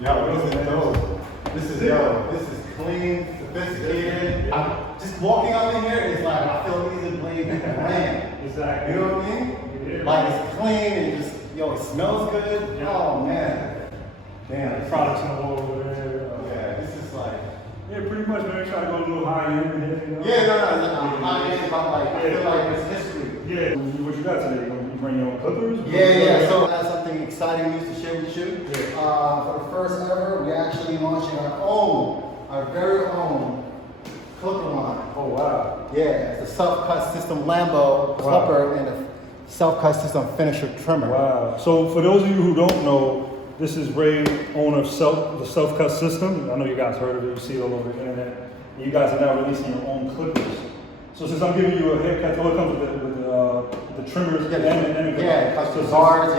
Yo, this is dope. This is clean, sophisticated. I'm just walking up in here, it's like I feel these blades brand. Exactly. You know what I mean? Yeah. Like it's clean and just, yo, it smells good. Yeah. Oh man. Damn. Products in the wall over there. Yeah, this is like. Yeah, pretty much, man. Try to go a little higher in here. You know? Yeah, no, it's not end, but like, I feel like it's history. Yeah. What you got today? You bring your own clippers? Yeah. So I have something exciting news to share with you. Yeah. For the first ever, we're actually launching our very own clipper line. Oh, wow. Yeah, it's a self-cut system Lambo clipper and a self-cut system finisher trimmer. Wow. So for those of you who don't know, this is Ray, owner of the self-cut system. I know you guys heard of it, you see it all over the internet. You guys are now releasing your own clippers. So since I'm giving you a haircut, it comes with the trimmers and it comes with bars,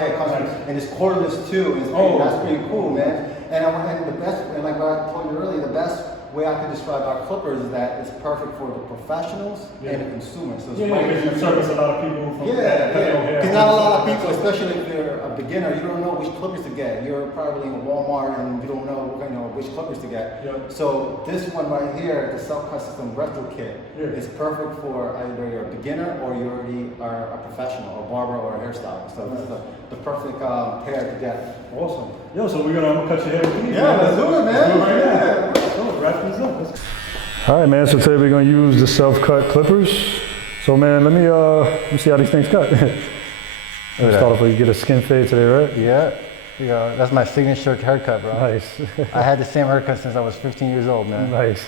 and it's cordless too. That's pretty cool, man. And like what I told you earlier, the best way I can describe our clippers is that it's perfect for the professionals and the consumer. So because you service a lot of people from because not a lot of people, especially if you're a beginner, you don't know which clippers to get. You're probably in Walmart and you don't know which clippers to get. Yep. So this one right here, the self-cut system retro kit, is perfect for either you're a beginner or you already are a professional, a barber or a hairstylist. So this is the perfect pair to get. Awesome. Yo, so I'm gonna cut your hair with these. Yeah, let's do it, man. Let's do it right now. So let's wrap these up. All right, man. So today we're gonna use the self-cut clippers. So, man, let me see how these things cut. Start off with you get a skin fade today, right? Yeah. You know, that's my signature haircut, bro. Nice. I had the same haircut since I was 15 years old, man. Nice.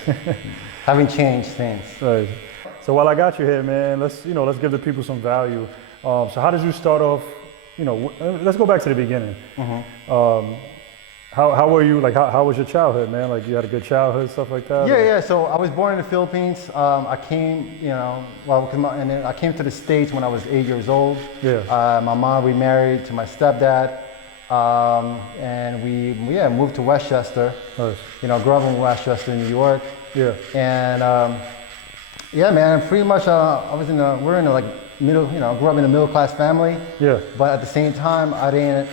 Haven't changed since. Nice. So while I got you here, man, let's give the people some value. So how did you start off? Let's go back to the beginning. How were you? Like, how was your childhood, man? Like, you had a good childhood, stuff like that? Yeah. So I was born in the Philippines. I came, and then I came to the States when I was 8 years old. Yeah. My mom remarried to my stepdad, and we moved to Westchester. Nice. Grew up in Westchester, New York. Yeah. And man, pretty much we're in a like middle, grew up in a middle class family. Yeah. But at the same time, I didn't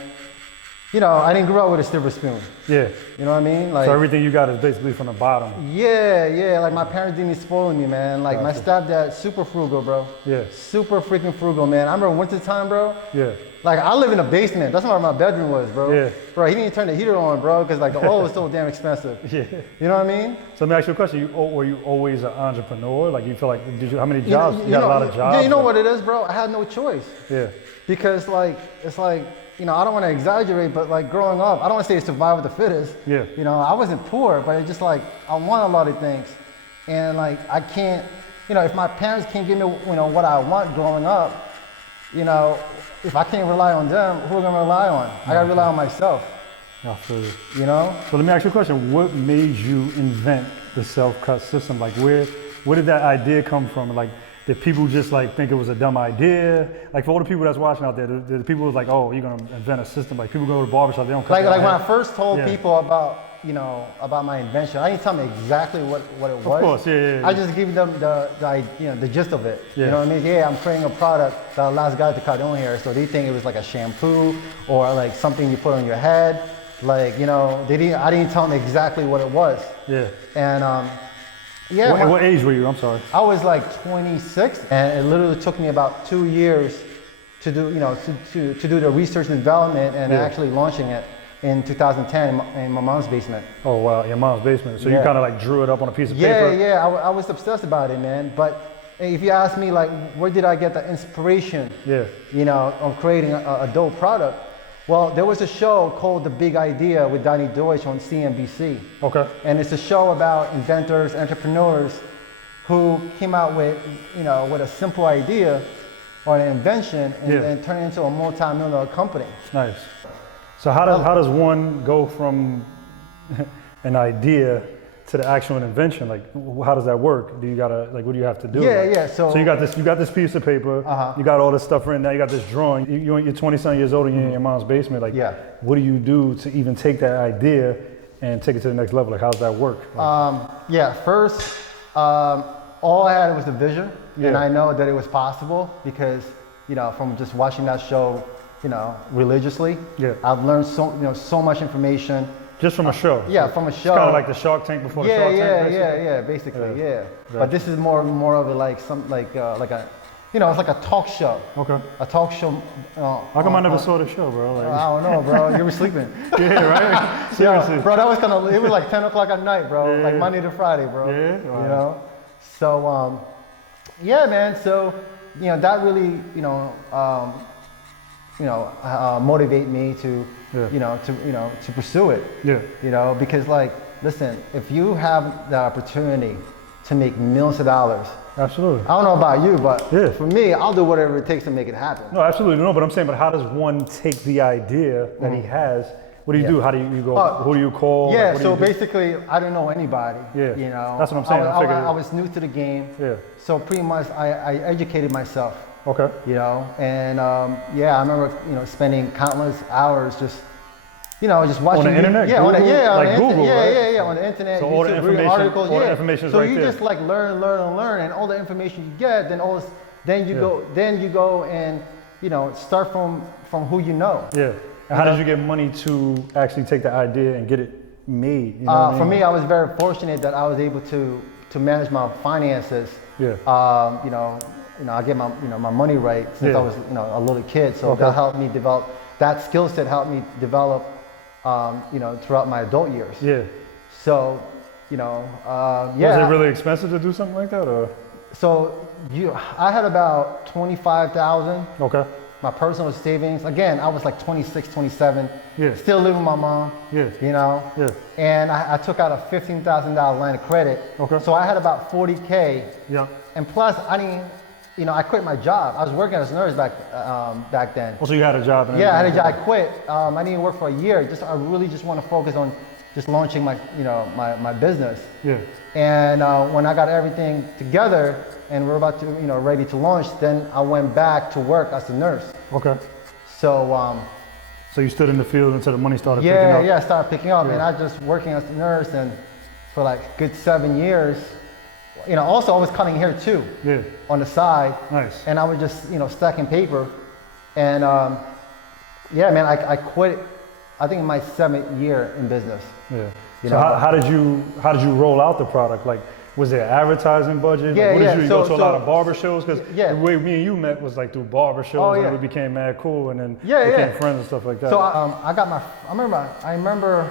grow up with a silver spoon. Yeah. You know what I mean? Like, so everything you got is basically from the bottom. Yeah. Like my parents didn't spoil me, man. Like my stepdad, super frugal, bro. Yeah. Super freaking frugal, man. I remember wintertime, bro. Yeah. Like I live in a basement. That's where my bedroom was, bro. Yeah. Bro, he didn't turn the heater on, bro, because like the oil was so damn expensive. Yeah. You know what I mean? So let me ask you a question. Were you always an entrepreneur? Like you feel like, how many jobs? You had a lot of jobs? Yeah, you know what it is, bro? I had no choice. Yeah. Because it's like, I don't want to exaggerate, but like growing up, I don't want to say survival of the fittest. Yeah. I wasn't poor, but it's just like, I want a lot of things. And like, I can't, if my parents can't give me, what I want growing up, if I can't rely on them, who am I gonna rely on? I gotta rely on myself. Absolutely. So let me ask you a question. What made you invent the self-cut system? Like where did that idea come from? Like, did people just like think it was a dumb idea? Like for all the people that's watching out there, the people was like, oh, you're gonna invent a system. Like people go to the barbershop, they don't cut like when I first told people about my invention, I didn't tell them exactly what it was. Of course, yeah. I just give them the gist of it. Yeah. You know what I mean? Yeah, I'm creating a product that allows guys to cut their own hair, so they think it was like a shampoo or like something you put on your head. Like, I didn't tell them exactly what it was. Yeah. And what age were you? I'm sorry. I was like 26, and it literally took me about 2 years to do, to do the research and development and actually launching it in 2010 in my mom's basement. Oh wow, your mom's basement. So you kind of like drew it up on a piece of paper? Yeah. I was obsessed about it, man. But if you ask me, like, where did I get the inspiration? Of creating a dope product? Well, there was a show called The Big Idea with Donnie Deutsch on CNBC. Okay. And it's a show about inventors, entrepreneurs who came out with, with a simple idea or an invention and turn it into a multi-million-dollar company. Nice. So how does one go from an idea to the actual invention? Like, how does that work? Do you gotta, like, what do you have to do? Yeah. So you got this piece of paper. You got all this stuff written down. You got this drawing. You're 20-something years old and you're in your mom's basement. Like, what do you do to even take that idea and take it to the next level? Like, how does that work? First, all I had was the vision, and I know that it was possible because, from just watching that show, religiously. I've learned so much information Just from a show. Yeah, from a show. It's kind of like the Shark Tank before the Shark Tank. Basically, Yeah. yeah. Gotcha. But this is more of a like a, you know, it's like a talk show. Okay. A talk show. How come I never saw the show, bro? Like, I don't know, bro. You were sleeping. yeah, right? Seriously. Yeah, bro, that was it was like 10 o'clock at night, bro. Yeah. Like Monday to Friday, bro. Yeah? Wow. You know? So, yeah, man. So, you know, that really, motivate me to, to pursue it. Yeah. You know, because like, listen, if you have the opportunity to make millions of dollars, Absolutely. I don't know about you, but Yeah. for me, I'll do whatever it takes to make it happen. No, absolutely. No, but I'm saying, but how does one take the idea that he has? What do you do? How do you go? Who do you call? Yeah, Like, what do so you do? basically, I didn't know anybody. Yeah. You know, That's what I'm saying. I was new to the game. Yeah. So pretty much, I educated myself. Okay. You know, and I remember spending countless hours just watching On the internet? Yeah, Google? on the, Like on the Google, internet. right? On the internet. So all the YouTube, read information- articles, all the information is so right you there. just like learn, and all the information you get, then you go and start from who you know. Yeah. And how did you get money to actually take the idea and get it made? You know what I For mean? me, I was very fortunate that I was able to manage my finances. Yeah. I get my money right since Yeah. I was a little kid. So Okay. that helped me develop. That skill set helped me develop, throughout my adult years. Yeah. So, Was yeah. it really expensive to do something like that, or? So I had about 25,000. Okay. My personal savings. Again, I was like 26, 27. Yeah. Still living with my mom. Yeah. Yeah. And I took out a $15,000 line of credit. Okay. So I had about 40K. Yeah. And plus, I quit my job. I was working as a nurse back then. Also, you had a job. And Yeah, I had a everything. job. I quit. I didn't work for a year. I really just want to focus on just launching my business. Yeah. And when I got everything together and we're about to, ready to launch, then I went back to work as a nurse. Okay. So, So you stood in the field until the money started picking up. I started picking up, Yeah. and I just working as a nurse, and for like a good 7 years. Also I was cutting hair too. Yeah. On the side. Nice. And I was just, stacking paper. And man, I quit, I think in my 7th year in business. Yeah. You So know, how did you roll out the product? Like, was there advertising budget? Yeah, like, what yeah. Did you go to a lot So- of barber shows? Because Yeah. the way me and you met was like through barber shows, Oh, and yeah. we became mad cool, and then Yeah, became yeah. friends and stuff like that. So I remember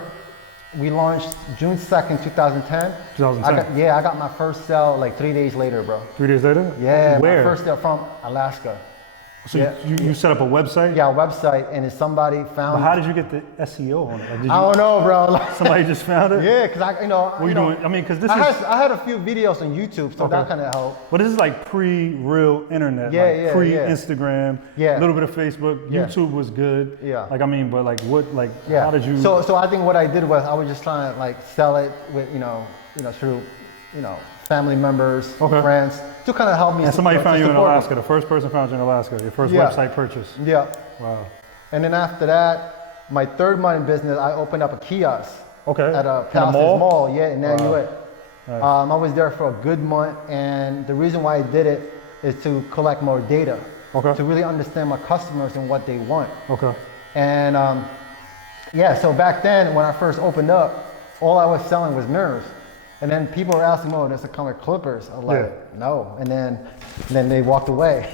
we launched June 2nd, 2010. 2010. I got my first sale like 3 days later, bro. 3 days later? Yeah, Where? my first sale from Alaska. So yeah. you set up a website? Yeah, a website, and if somebody But found. how did you get the SEO on it? Like, did you, I don't know, bro. somebody just found it? Yeah, because What are you doing? I mean, because this I had a few videos on YouTube, so that kind of helped. But this is like pre-real internet, Yeah, like yeah, pre-Instagram, Yeah. a little bit of Facebook. Yeah. YouTube was good. Yeah. Like, I mean, but like what, like, Yeah. how did you? So I think what I did was I was just trying to like sell it with through family members, Okay. friends to kind of help me. And somebody to found you in support me. Alaska. The first person found you in Alaska. Your first Yeah. website purchase. Yeah. Wow. And then after that, my 3rd month in business, I opened up a kiosk Okay. at a In a Palaces Mall. Yeah, in Nanuet. Nice. I was there for a good month, and the reason why I did it is to collect more data, Okay. to really understand my customers and what they want. Okay. And so back then, when I first opened up, all I was selling was mirrors. And then people were asking, "Oh, does it come with clippers?" I was like, "No." And then they walked away.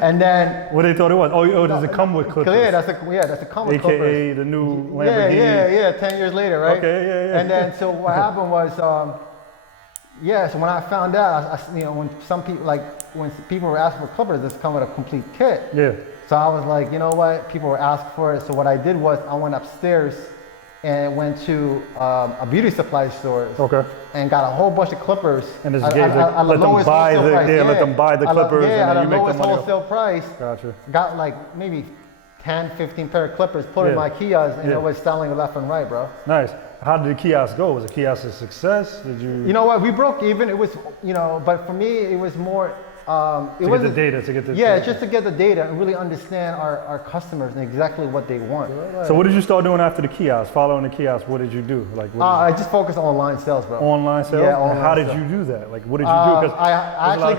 And then What they thought it was? Oh, does it come with clippers? yeah, that's a come with clippers. AKA the new Lamborghini. Yeah. 10 years later, right? Okay, yeah. And then so what happened was, so when I found out, when people were asking for clippers, this come with a complete kit. Yeah. So I was like, you know what? People were asking for it. So what I did was I went upstairs and went to a beauty supply store Okay. and got a whole bunch of clippers. And just at- gave at- the- at the let them lowest buy wholesale the- price. yeah, let them buy the clippers and at then the you make the lowest money off. wholesale price. Gotcha. Got like maybe 10, 15 pair of clippers, put in Yeah. my kiosk, and Yeah. it was selling left and right, bro. Nice. How did the kiosk go? Was the kiosk a success? Did you? You know what? We broke even. It was, but for me, it was more. to get the data, to get the Yeah, just to get the data and really understand our customers and exactly what they want. So what did you start doing after the kiosk? Following the kiosk, what did you do? Like what I just focused on online sales, bro. online sales? Yeah, And online how did sales. you do that? Like what did you do? 'Cause I there's a actually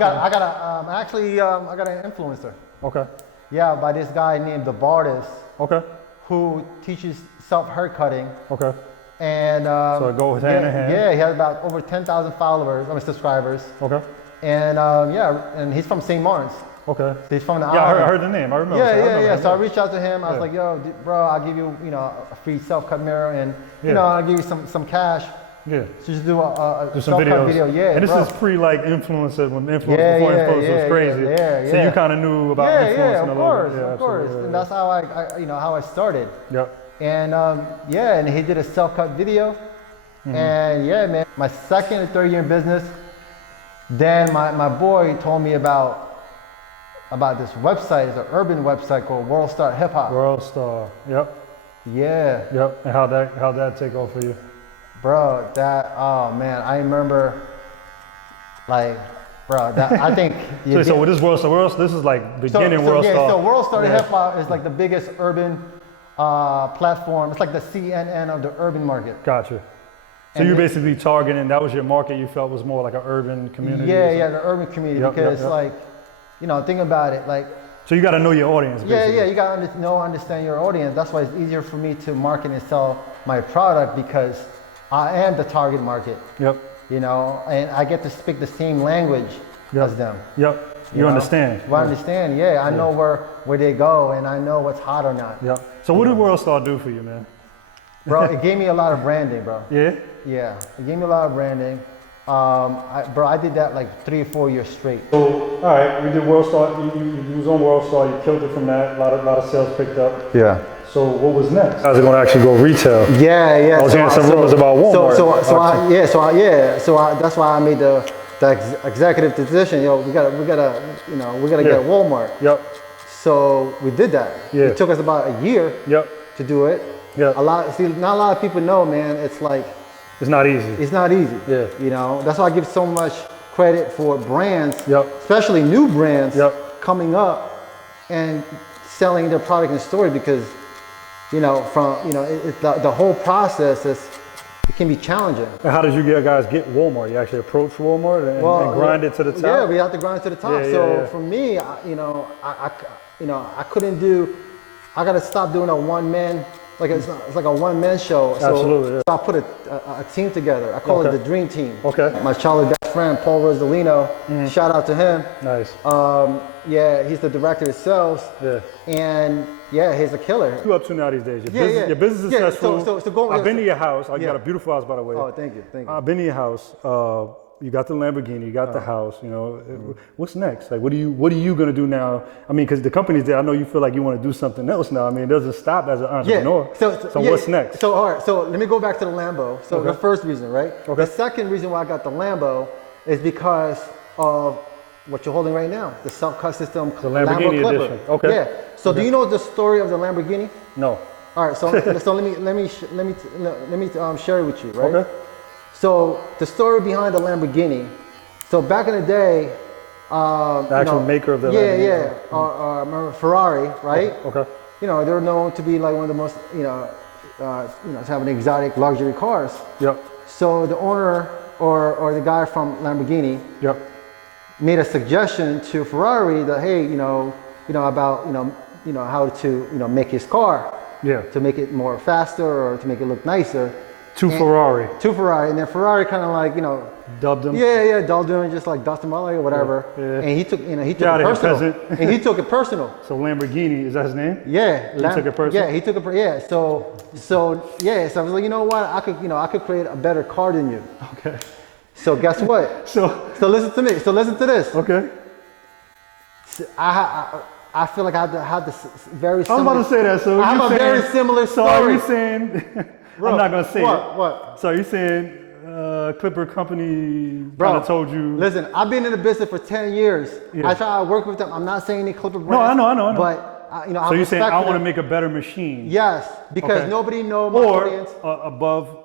lot of I got an influencer. Okay. Yeah, by this guy named the Barber, Okay. who teaches self haircutting. Okay. And So it goes hand in hand. Yeah, he has about over 10,000 followers, subscribers. Okay. And and he's from St. Martin's. Okay. So he's from the I island. heard the name. I remember. Yeah. So I reached out to him. I was like, yo, bro, I'll give you, a free self-cut mirror, and I'll give you some cash. Yeah. So just do a some self-cut video. Yeah. And this bro. is pre like influencer when influencer before influencer was crazy. Yeah. So you kind of knew about influencing a little bit. Of course. And that's how how I started. Yep. And and he did a self-cut video. And man, my second and third year in business, then my boy told me about this website. It's an urban website called World Star Hip Hop. World Star. Yep. Yeah. Yep. And how'd that take off for you? Bro, oh man, I remember, I think. So with this World Star, this is like beginning World Star. So World Star Hip Hop is like the biggest urban platform. It's like the CNN of the urban market. Gotcha. So you're basically targeting, that was your market you felt was more like an urban community? Yeah, the urban community, because think about it, so you got to know your audience, basically. Yeah, you got to understand your audience. That's why it's easier for me to market and sell my product, because I am the target market. Yep. And I get to speak the same language as them. Yep. You understand. Well, I understand, I know where they go, and I know what's hot or not. Yep. So what did World Star do for you, man? Bro, it gave me a lot of branding, bro. Yeah? Yeah, it gave me a lot of branding. I did that like 3 or 4 years straight. So, all right, we did World Star. You was on World Star. You killed it from that. A lot of sales picked up. Yeah. So what was next? You guys are going to actually go retail. Yeah. I was hearing some rumors about Walmart. So that's why I made the executive decision. We gotta get Walmart. Yep. So we did that. Yeah. It took us about a year. Yep. To do it. Yeah. Not a lot of people know, man. It's not easy. It's not easy. Yeah. That's why I give so much credit for brands, especially new brands coming up and selling their product and story, because the whole process it can be challenging. And how did you guys get Walmart? You actually approached Walmart and grind it to the top? Yeah, we have to grind it to the top. For me, I couldn't do. I got to stop doing a one-man. It's like a one-man show. Absolutely. So I put a team together. I call it the Dream Team. Okay. My childhood best friend, Paul Rosalino, shout out to him. Nice. He's the director of sales. Yeah. And he's a killer. What are you up to now these days? Your business is successful. So I've been to your house. You got a beautiful house, by the way. Oh, thank you. I've been to your house. You got the Lamborghini, you got the house, What's next? What are you gonna do now? I mean, because the company's there, I know you feel like you want to do something else now. I mean, it doesn't stop as an entrepreneur. So what's next? So all right, so let me go back to the Lambo. So the first reason, right? Okay. The second reason why I got the Lambo is because of what you're holding right now, the self-cut system, the Lamborghini Lambo edition. Okay. Yeah. So do you know the story of the Lamborghini? No. All right. So let me share it with you, right? Okay. So the story behind the Lamborghini. So back in the day, the actual maker of the Lamborghini. Remember Ferrari, right? Okay. They were known to be like one of the most, having exotic luxury cars. Yep. So the owner or the guy from Lamborghini. Yep. Made a suggestion to Ferrari that, hey, about how to make his car. Yeah. To make it more faster or to make it look nicer. Ferrari. To Ferrari, and then Ferrari kind of dubbed him. Yeah, dubbed him, just like dust him out or whatever. Yeah. And he took it personal. And he took it personal. So Lamborghini, is that his name? Yeah. He took it personal. Yeah, he took it. Yeah. So I was like, you know what? I could create a better car than you. Okay. So guess what? So listen to me. So listen to this. Okay. I feel like I had this very similar. I'm about to say that. So I have a very similar story. So are you saying? I'm not gonna say it. What? So you saying Clipper Company kind of told you? Listen, I've been in the business for 10 years. Yeah. I try to work with them. I'm not saying any Clipper brands. No, I know. But so you're saying I want to make a better machine? Yes, because nobody knows my audience. Or above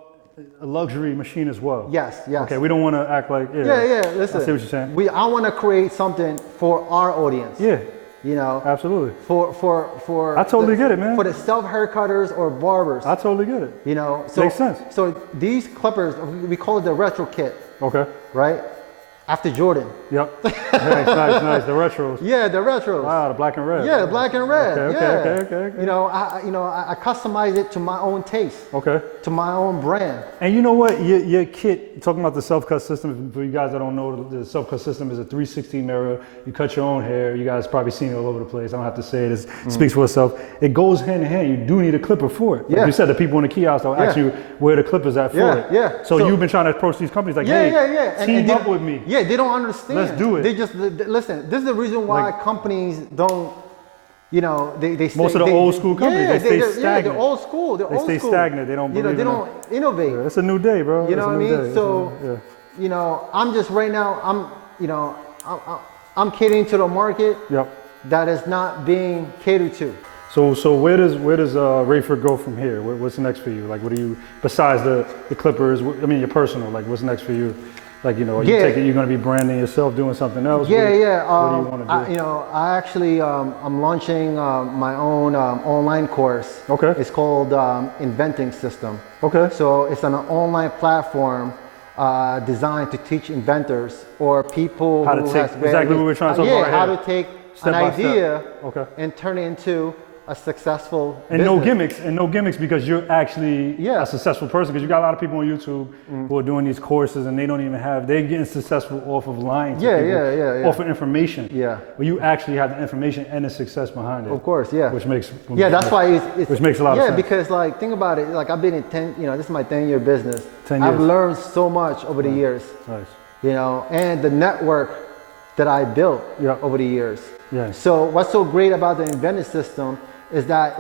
a luxury machine as well. Yes. Okay, we don't want to act like Listen, I see what you're saying. I want to create something for our audience. Yeah. Absolutely. For I totally get it, man. For the self-haircutters or barbers. I totally get it. So makes sense. So these clippers, we call it the retro kit. Okay. Right? after Jordan. Yep. Nice. The retros. Yeah, the retros. Wow, the black and red. Yeah, the black and red. Okay. You know, I customize it to my own taste. Okay. To my own brand. And you know what? Your kit, talking about the self-cut system, for you guys that don't know, the self-cut system is a 360 mirror. You cut your own hair. You guys probably seen it all over the place. I don't have to say it. It speaks for itself. It goes hand in hand. You do need a clipper for it. Like you said, the people in the kiosk will ask you where the clippers at for it. Yeah. So you've been trying to approach these companies like, hey, team up with me. Yeah, they don't understand. Let's do it. They just, listen, this is the reason why companies don't, you know, they stay, most of the old school companies, they stay stagnant. Yeah, they're old school. They stay stagnant. They don't believe they don't innovate. Yeah, it's a new day, bro. You know what I mean? Day. So, you know, I'm just right now, I'm catering to the market that is not being catered to. So where does Rayford go from here? What's next for you? Like, what do you, besides the clippers, I mean, your personal, like, what's next for you? Like, you know, you're going to be branding yourself, doing something else? Yeah. What do you want to do? You know, I actually, I'm launching my own online course. Okay. It's called Inventing System. Okay. So it's an online platform designed to teach inventors or people how to who take, exactly what we're trying to talk about how here. to take Step an by idea step. and turn it into a successful and business. no gimmicks because you're actually a successful person, because you got a lot of people on YouTube who are doing these courses and they don't even have, they're getting successful off of lying to people, off of information. But you actually have the information and the success behind it. Of course, Which makes that's why it's which makes a lot of sense. Yeah, because like think about it, like I've been in 10, you know, this is my 10-year business. 10 years. I've learned so much over the years. Nice. You know, and the network that I built over the years. So what's so great about the Invented System is that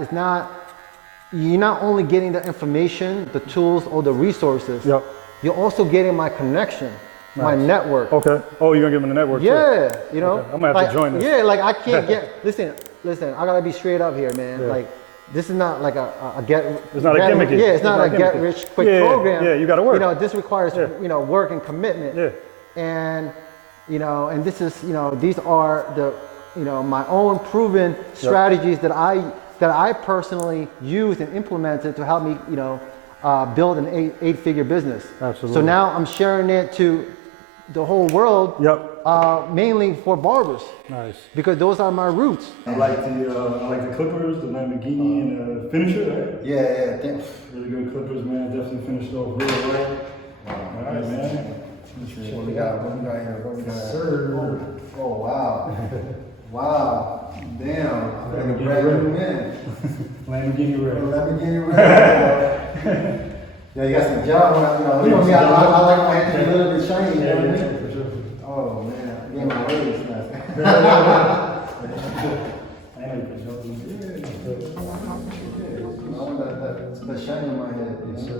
you're not only getting the information, the tools, or the resources. You're also getting my connection, my network. Okay. Oh, you're gonna give them the network too? You know. Okay. I'm gonna have to join this. Yeah, like I can't get. Listen. I gotta be straight up here, man. Like this is not like a get. It's not a gimmick. Yeah, it's not a get rich quick program. Yeah, you gotta work. You know, this requires you know work and commitment. And you know, and this is these are the my own proven strategies that I personally used and implemented to help me build an eight-figure business. Absolutely. So now I'm sharing it to the whole world. Mainly for barbers. Nice. Because those are my roots. I like the clippers, the Lamborghini, and the finisher, right? Yeah. Really good clippers, man. Definitely finished off real right. All right, man. What we got here? Sir. Oh wow. Wow. Damn. Like a brand new man. Lamborghini red. Lamborghini red. Yeah, you got some job. You know me, I like my hands to be a little bit shiny. Yeah, for sure. Oh man, I gave my waist last the shine on my head. Yes, sir.